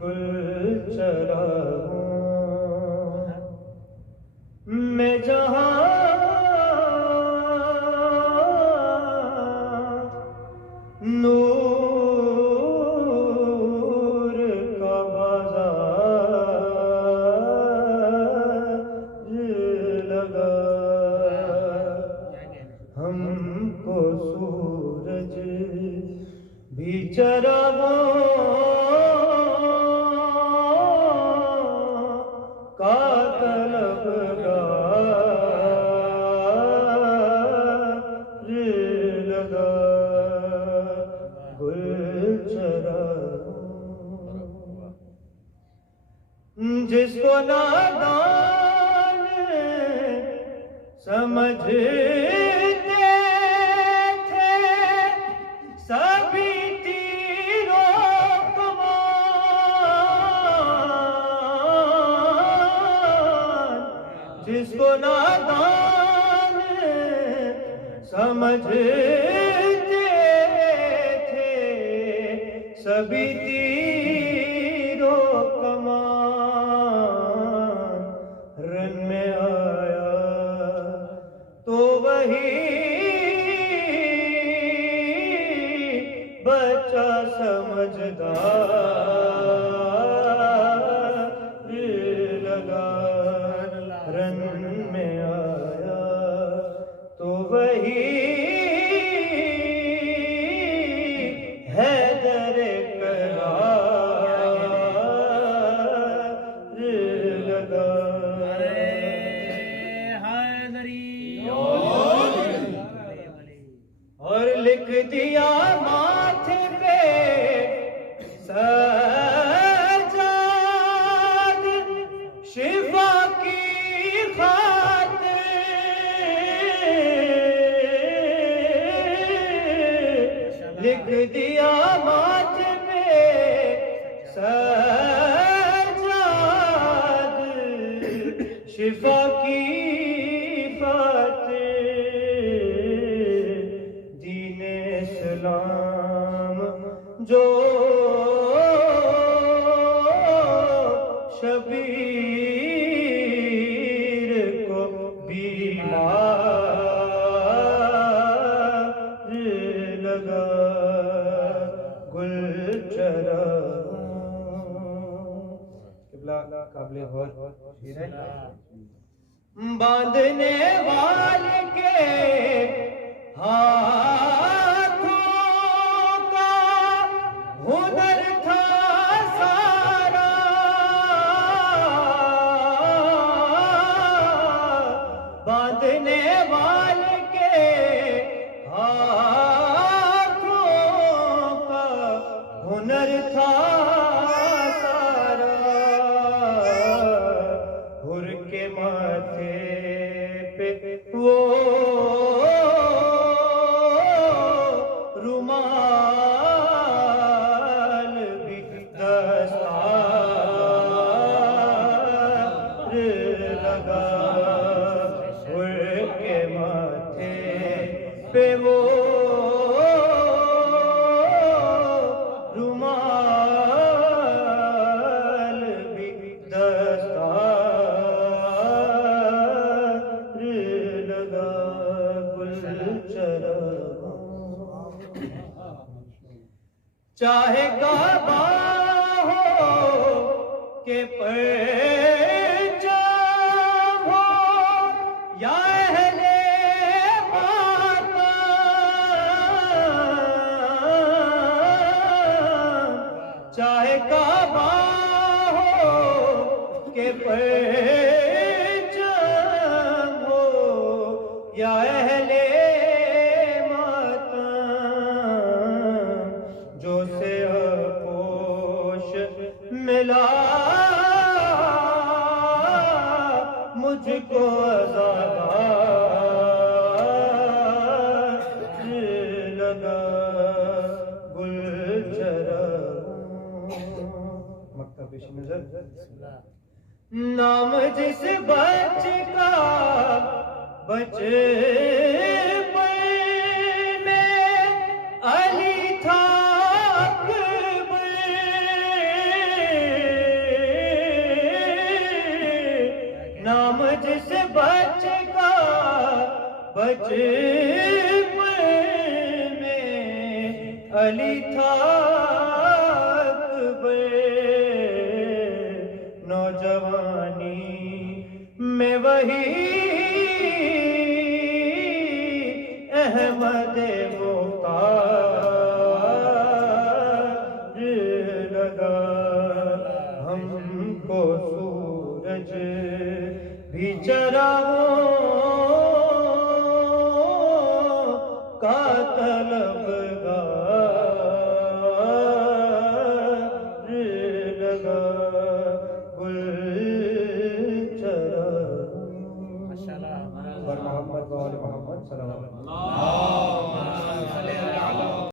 गुलचरा मैं जहाँ नूर का बाजार लगा, हमको सूरज भी चरागों का तलबगार लगा। गुलचरा जिसको नादान समझते थे सभी तीरों कमान, जिसको नादान समझते थे सभी तीरों कमान, रन में आया तो वही बच्चा समझदार लगा। रन में आया तो वही हैदर करार लगा। और लिख दिया माथे पे सजाद शिफा की खातिर, लिख दिया माथे पे सजाद शिफा की इस्लाम जो शबीर को बीमार लगा। गुलचरा काबिल गौर शेर है। बांधने वाले के हुनर था सारा, बांधने वाले के हाथों का हुनर था सारा। हुर के माथे पे वो रुमाल भी दस्तार लगा। उनके माथे पे वो रुमाल भी दस्तार लगा। गुलचरा चाहे काबा हो के परचम हो या अहले मातम, चाहे काबा हो के परचम हो या अहले मिला मुझको अज़ादार लगा। गुलचरा मक्ता पेश नजर नाम जिस बच्चे का बचपन बचपन में अली था अकबर, नौजवानी में वही अहमद मुख्तार लगा। हमको सूरज भी चरागों का तलबगार